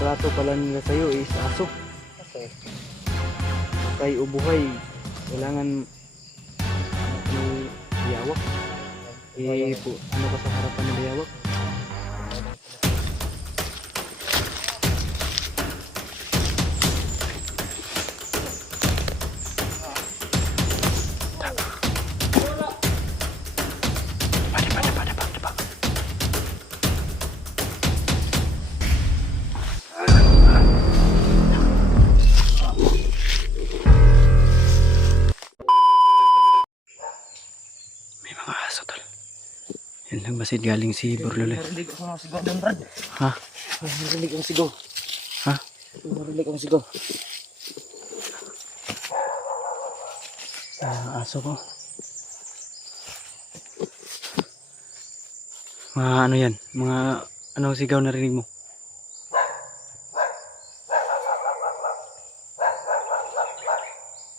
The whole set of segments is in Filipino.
trato pala nila sa'yo is aso. Okay. Patay o buhay, kailangan ni Bayawak. Ano ka sa harapan ni Bayawak? May mga aso tol. Yan lang basid galing si Borlolo. Narinig ako ng sigaw doon, Brad. Ha? Narinig ang sigaw. Ha? Narinig ang sigaw. Aso ko. Mga ano yan? Mga anong sigaw narinig mo?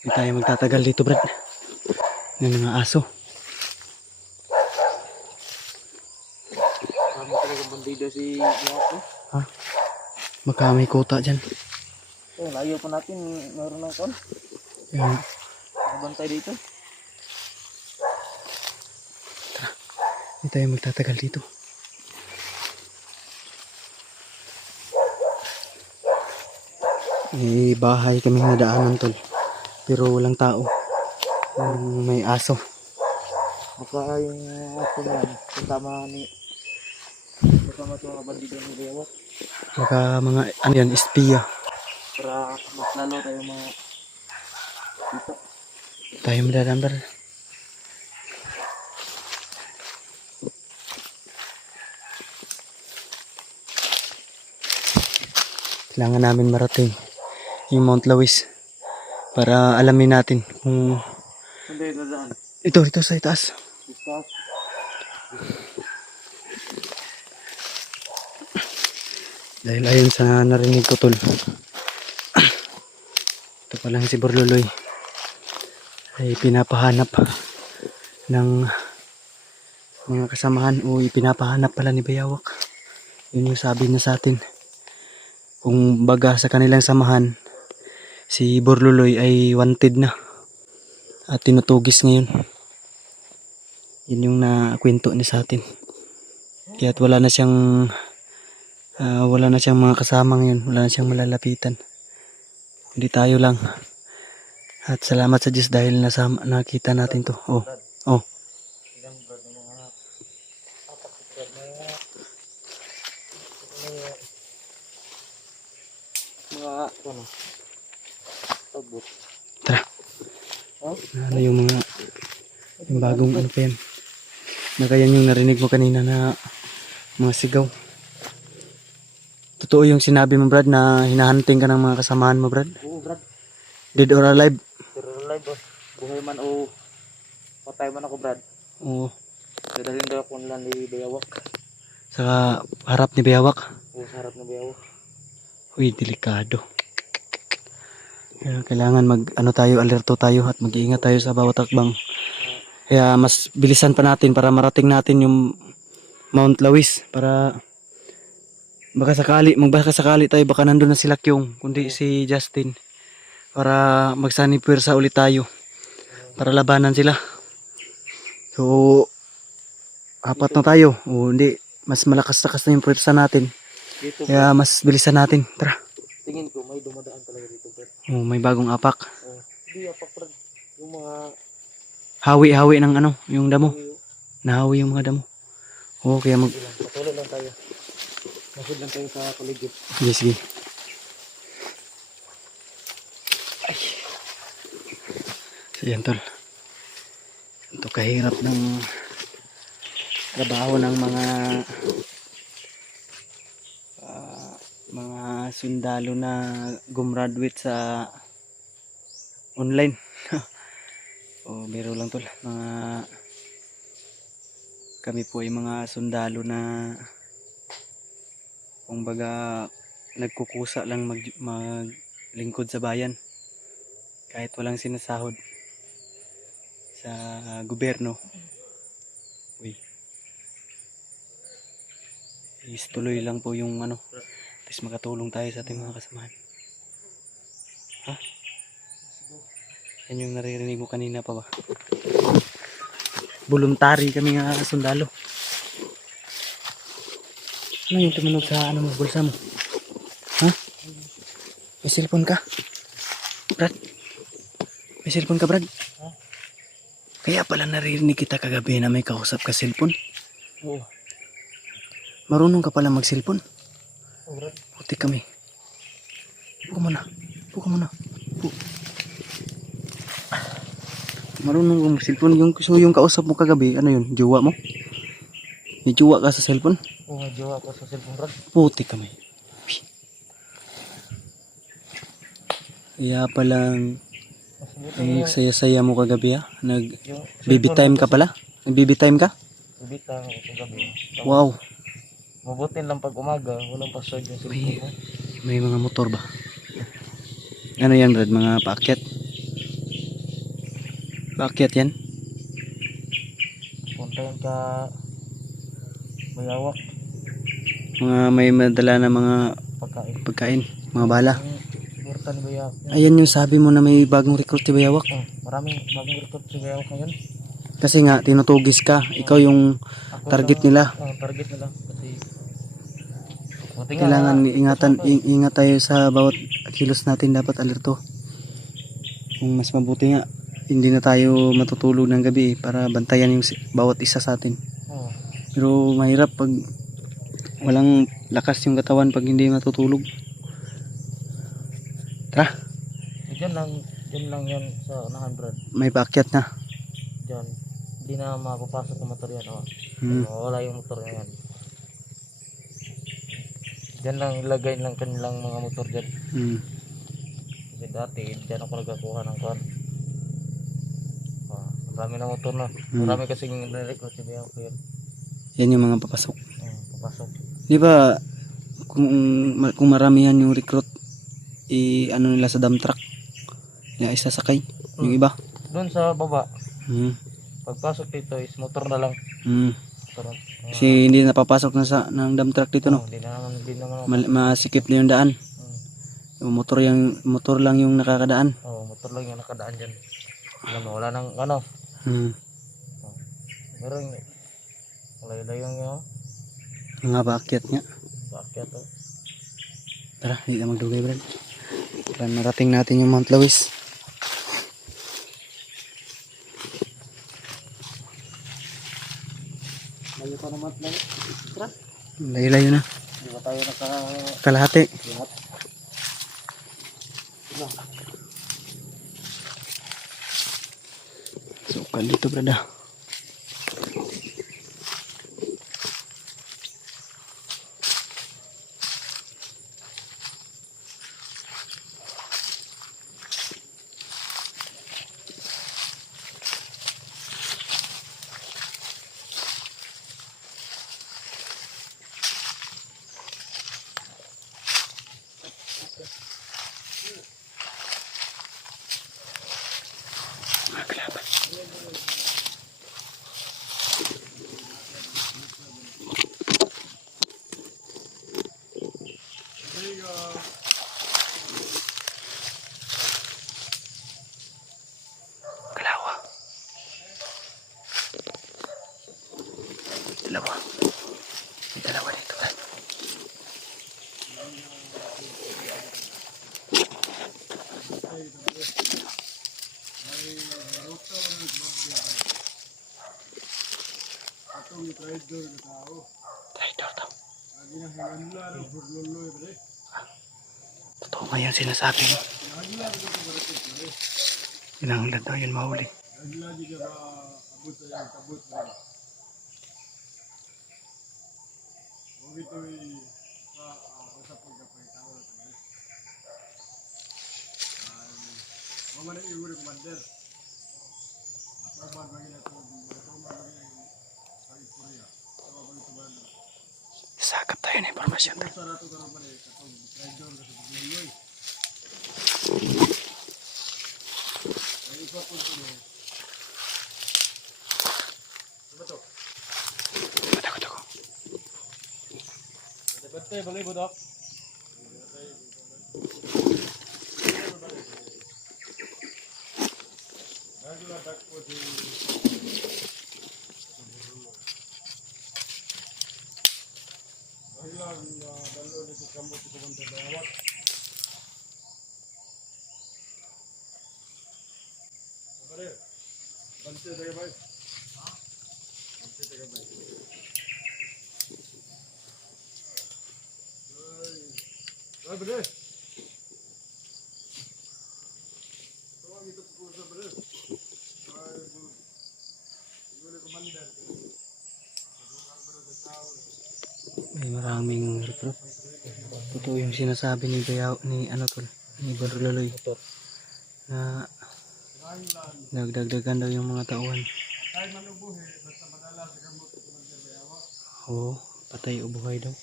Hindi tayo magtatagal dito, Brad. Ng mga aso. Kami talagang bandido si Bayawak. Ha? Baka may kota dyan. So, layo pa natin. Meron ng kon. Yan. Nakabantay dito. Hindi tayo magtatagal dito. May bahay kaming nadaanan tol. Pero walang tao. May aso. Baka yung aso na yan. Kasama ni... Kasama sa mga bandido ni Bayawak. Baka mga ano yan, espiya. Para mas lalo tayo mga... Dito. Tayo madadambar. Kailangan namin marating yung Mount Lawis para alamin natin kung Saan tayo dadaan? ito sa itaas. Discuss. Dahil ayon sa narinig ko tol. Ito pa lang si Borloloy ay pinapahanap ng mga kasamahan o ipinapahanap pala ni Bayawak. Yun yung sabi niya sa atin. Kung baga sa kanilang samahan, si Borloloy ay wanted na at tinutugis ngayon. Yun yung nakwento niya sa atin. Kaya't wala na siyang mga kasama ngayon. Wala na siyang malalapitan. Hindi tayo lang. At salamat sa Diyos dahil nakita natin to. Oh. Ilang Brad ng mga... Apat si Brad na mga... Ano? Tagbot. Tara. Oh? Ano yung bagong ano pa yan. Nakayan yung narinig mo kanina na mga sigaw. Totoo yung sinabi mo Brad na hinahunting ka ng mga kasamahan mo Brad? Oo, Brad. Dead or alive? Pero alive, boss. Buhay man o patay man ako, Brad. Oo. Dadalhin daw ako nila ni Bayawak. Sa harap ni Bayawak? O sa harap ng Bayawak. Uy, delikado. Kaya kailangan alerto tayo at mag-iingat tayo sa bawat takbang. Kaya mas bilisan pa natin para marating natin yung Mount Lawis para baka sakali tayo baka nandun na si Lakyong kundi si Justin para magsanipwersa ulit tayo para labanan sila. So apat na tayo o hindi mas malakas-lakas na yung pwersa natin. Dito, Kaya mas bilisan natin. Tara. tingin ko may dumadaan talaga dito, Brad. Oh, may bagong apak. Hindi apak, Brad. Yung mga... Hawi-hawi ng yung damo. Uy, Nahawi yung mga damo. Oo, kaya patuloy lang tayo. Masud lang tayo sa paligid. sige. Ay. So yan tol. Ito kahirap ng trabaho ng mga sundalo na gumraduate sa online. O biro lang tol. Kami po ay mga sundalo na kumbaga nagkukusa lang maglingkod sa bayan kahit walang sinasahod sa gobyerno. Uy. Is tuloy lang po yung least makatulong tayo sa ating mga kasamahan. Ha? Yan yung naririnig mo kanina pa ba? Voluntary kami nga sundalo. Ano yung tumunog sa ano mo, bulsa mo? Ha? May cellphone ka? Brad? May cellphone ka, Brad? Ha? Kaya pala naririnig kita kagabi na may kausap ka cellphone. Oo. Marunong ka pala mag-cellphone. Oh, Brad. Puti kami. Puka muna. Puka muna. Marunong kang mag-cellphone. Yung kausap mo kagabi, ano yun? Jowa mo? May jowa ka sa cellphone? Oo, may jowa ko sa cellphone, Brad. Puti kami. Kaya palang Mas buti ang yung, saya-saya mo kagabi ha? yung Nag-baby cellphone time mo ka kasi- pala? Nag-baby time ka? Bibitang ako sa gabi. Tapos, Wow. mabutin lang pag umaga, walang password yung cellphone mo. May mga motor ba? Ano yan, Brad? Mga paakyat? Paakyat yan? Puntahan ka Bayawak, Mga may madala na mga pagkain. pagkain, mga bala. Sigurta ni Bayawak. Ayan yung sabi mo na may bagong recruit si Bayawak. Oh, maraming bagong record si Bayawak ngayon. Kasi nga, tinutugis ka. Ikaw yung Ako target lang- nila. Oh, target nila. Kasi buti nga, Kailangan ingatan, kasama eh. ingat tayo sa bawat kilos natin, dapat alerto. Kung mas mabuti nga, hindi na tayo matutulog ng gabi para bantayan yung bawat isa sa atin. Oh, Pero mahirap pag walang lakas yung katawan pag hindi matutulog. Tara, Diyan lang yan sa 100. may paakyat na. Diyan. Hindi na mapapasok ng motor yan. Oh. Hmm. Wala yung motor na yan. Diyan lang ilagay ng kanilang mga motor dyan. Hmm. Kasi dati, diyan ako nagkakuha ng kwan. Oh, marami na motor na. Marami kasing nare-record si Bayawak yun. Yan yung mga papasok. Papasok. Di ba kung maramihan yung recruit, ano nila sa dump truck, yung isa sakay, yung iba. Doon sa baba, Hmm. pagpasok dito is motor na lang. Hmm. Motor, Kasi hindi napapasok na sa ng dump truck dito, no. hindi naman. Masikip na yung daan. Hmm. Motor lang yung nakakadaan. Oh, motor lang yung nakadaan dyan. Alam mo, wala nang ano. Hmm. Meron layo yung Mga paakyat nga. paakyat to. Tara, hindi na magdugay, Brad. Para marating natin yung Mount Lawis. Layo pa naman lang. Tara. Layo-layo na. Hindi ba tayo Kalahati. lahat? Sukal dito, Brad. Mga kalaban. Kalawa. Dalawa. May dalawa dito, Brad. Traitor daw. Totoo nga yan sinasabi mo. Ilang daw yun mahuli. Sakap tayo ng informasyon. Matakot ako. Bante, balay budok. May maraming recruit. Totoo yung sinasabi ni Bayaw, ni ano tol, ni Barloloy Motor. na nagdagdagan daw yung mga tauhan. Oo, patay o buhay daw.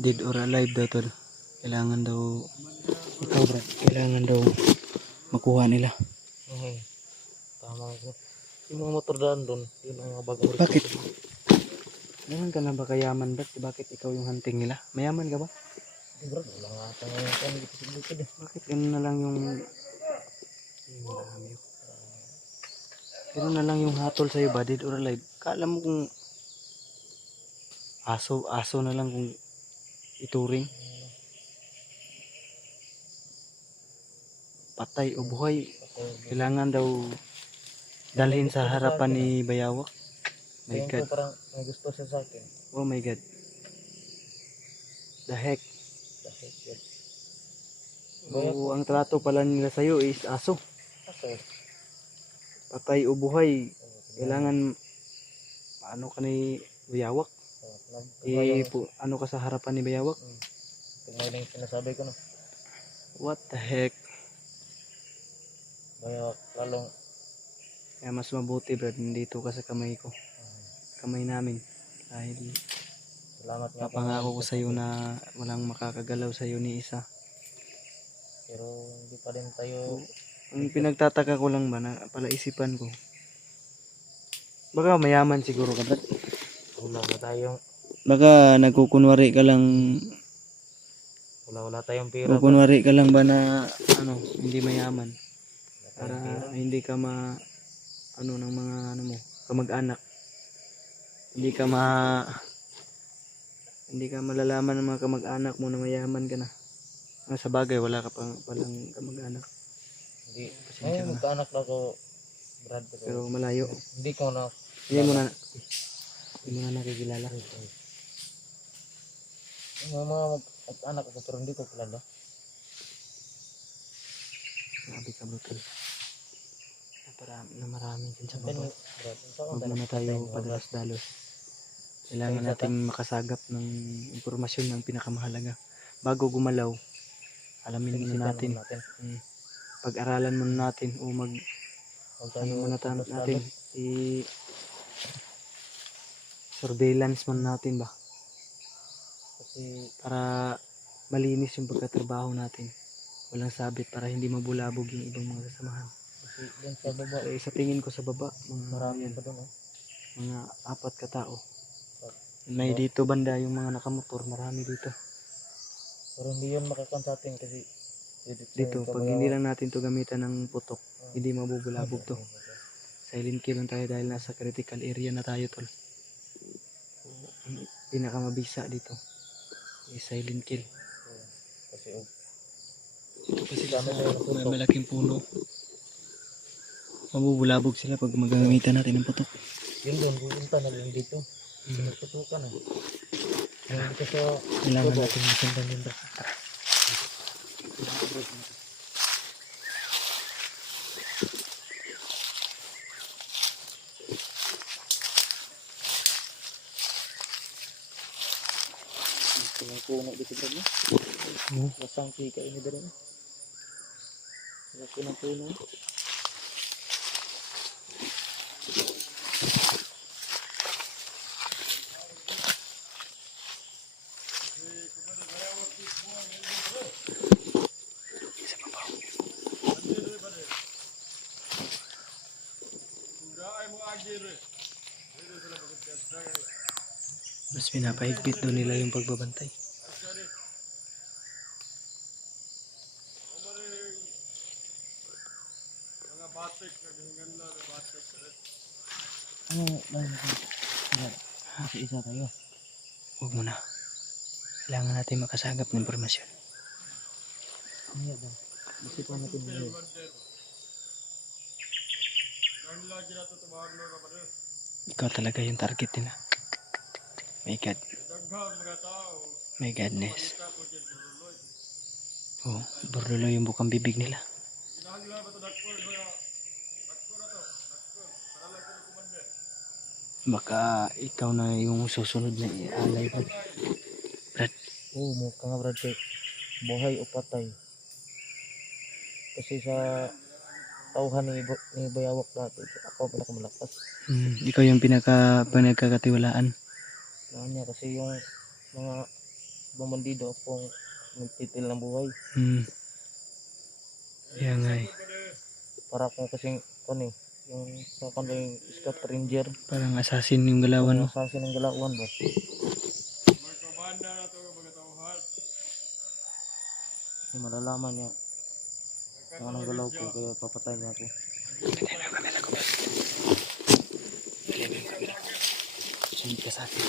Dead or alive daw tol. Kailangan daw ikaw Brad, kailangan daw makuha nila. Okay. Tama ko. Yung mga motor daan doon, yun ang mga bagong Bakit? Naman ka na ba kayaman Brad? Bakit ikaw yung hunting nila? Mayaman ka ba? Bro, wala nga ata ngayon kami dito sa likod eh. Bakit ganun na lang yung marami. Ganun na lang yung hatol sa'yo ba? Dead or alive? Kala mo kung aso na lang kung ituring. Patay o buhay. Kailangan daw dalhin sa harapan ni Bayawak. My Tingin ko God. parang may gusto siya sa akin. Oh my God. The heck. Dahil yun. Oo, ang trato pala nila sa'yo is aso. Kasi, Patay o buhay. Kailangan ano ka ni Bayawak. Ano ka sa harapan ni Bayawak. tingnan lang yung sinasabi ko no. What the heck. Bayawak, lalong Kaya mas mabuti Brad, nandito ka sa kamay ko. Kamay namin. Dahil salamat nga. napangako ko sa'yo na walang makakagalaw sa'yo ni isa. Pero hindi pa rin tayo. Ang pinagtataka ko lang ba na palaisipan ko. Baka mayaman siguro ka Brad. Wala tayong Baka nagkukunwari ka lang. wala tayong pera. Kukunwari ka lang ba na ano, hindi mayaman. Para hindi ka ano ng mga ano mo, kamag-anak. Hindi ka malalaman ng mga kamag-anak mo na mayaman ka na. Sa bagay wala ka palang kamag-anak. Hindi. Pasensya Ay, ka na. magkaanak na ako, Brad. Pero malayo. Hindi ko na. Hindi mo na nakikilala. Yung mga mag-anak ako pero hindi ko kilala. Grabe ka brutal. Na marami dyan sa Then, baba. Brad, Huwag muna tayo padalos-dalos. Kailangan nating makasagap ng impormasyon ng pinakamahalaga. Bago gumalaw, alamin muna natin. Pag-aralan muna natin o ano muna natin. Surveillance muna natin ba? Kasi Para malinis yung pagkatrabaho natin. Walang sabit para hindi mabulabog yung ibang mga kasamahan. yan sa baba, Sa tingin ko sa baba, marami pa doon. mga 4 katao. May dito banda yung mga nakamotor, marami dito. Pero hindi yun makakon sa atin kasi Dito, pag hindi lang natin to gamitan ng putok, hindi mabubulabog to. Silent kill lang tayo dahil nasa critical area na tayo tol. Pinakamabisa dito is silent kill. Kasi Ito kasi may malaking puno. Mabubulabog sila pag magagamitan natin ng putok. yun doon, pupunta na lang dito. Pinagputukan na. Dito sa Kailangan natin masundan din ba? Ang puno dito bro no? Lasang sika ini bro no? Laki ng puno. Mas pinapahigpit doon nila yung pagbabantay. Mga bata Ano, isa tayo. Huwag mo na. Kailangan natin makasagap ng impormasyon. Ano ba? Kasi pa natin ngayon. Ikaw talaga yung target nila. My God. My godness. Oh, burlulo yung bukang bibig nila. Baka ikaw na yung susunod na ialay, Brad. Brad, Oo, mukha nga Brad kay buhay o patay. Kasi sa tauhan ni Bayawak dati, ako ang pinakamalakas. ikaw yung pinagkakatiwalaan. Ano niya, kasi yung mga ibang bandido akong nagtitil ng buhay. Kaya nga eh. Para akong kasing, ano eh, yung sa kanila yung Scott Ranger. Parang assassin yung galawan mo. Assassin ng galawan ba? Kasi malalaman niya kung anong galaw ko, kaya papatay niya ako. Patay mo yung camera ko, Brad. Patay mo yung camera ko. Sunod ka sa akin.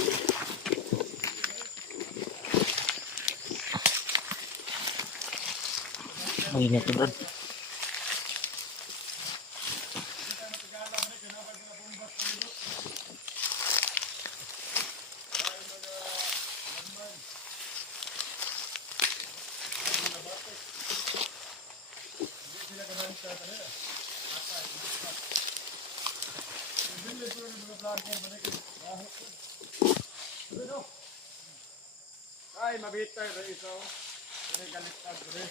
Maingat to Brad. Ay, mabitay ba isaw? Ini galitag ba?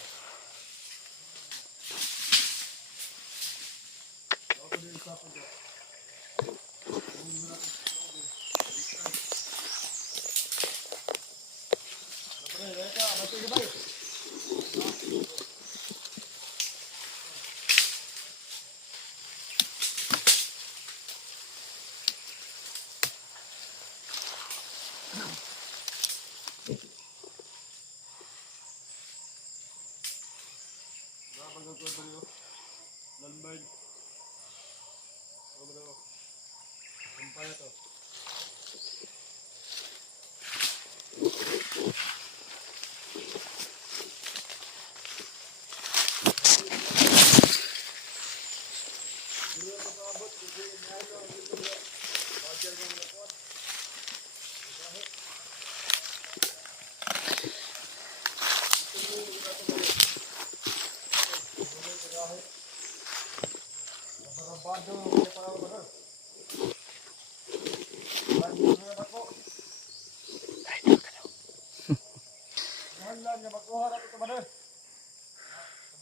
Lalbay. Bro. Sampay to.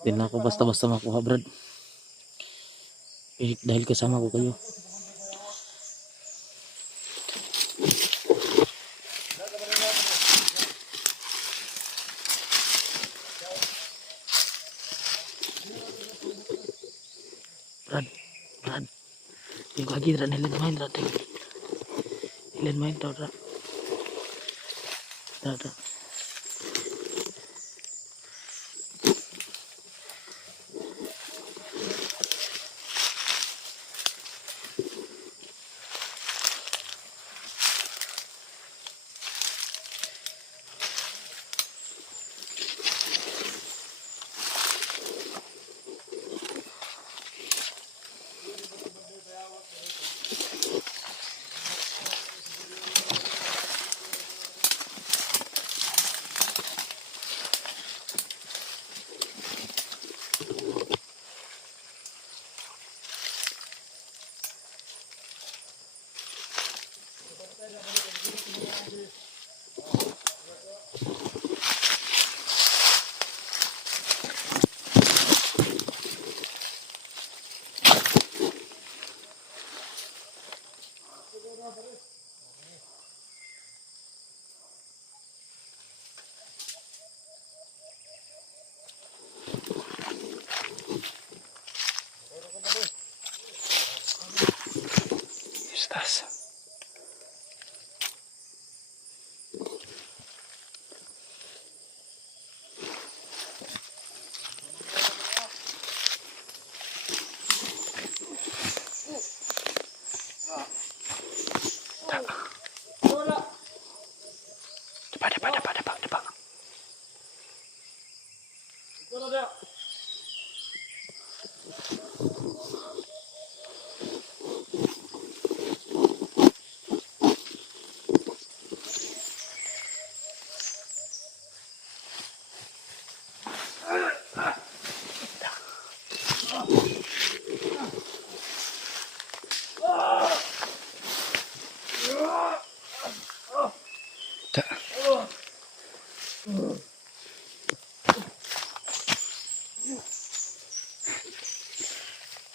Di na ako basta-basta makuha Brad. Eh, dahil kasama ko kayo. Brad, Brad. Yung kagi Brad, nilan main Brad. Nilan main Brad. Brad.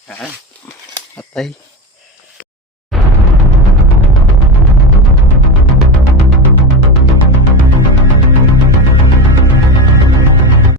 Atay.